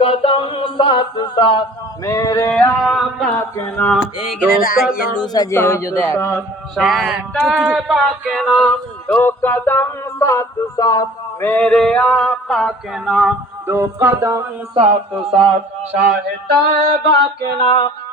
قدم ساتھ ساتھ میرے آقا کے نام دو قدم۔ ساتھ ساتھ شاہ طیبہ کے نام دو قدم ساتھ ساتھ میرے آقا کے نام دو قدم ساتھ ساتھ شاہ طیبہ کے نام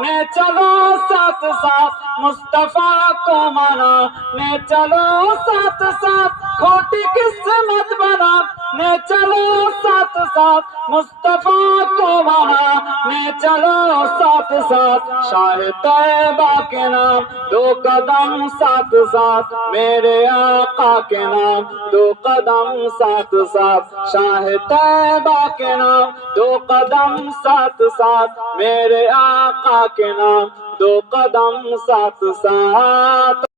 میں چلو ساتھ ساتھ مصطفیٰ کو منا میں چلو ساتھ ساتھ کھوٹی قسمت بنا۔ میں چلو ساتھ ساتھ، مصطفیٰ کو منا میں چلو ساتھ ساتھ، شاہ طیبہ کے نام۔ دو قدم ساتھ ساتھ، میرے آقا کے نام۔ دو قدم ساتھ ساتھ، شاہ طیبہ کے نام۔ دو قدم ساتھ ساتھ، میرے آقا کے نام۔ دو قدم ساتھ ساتھ۔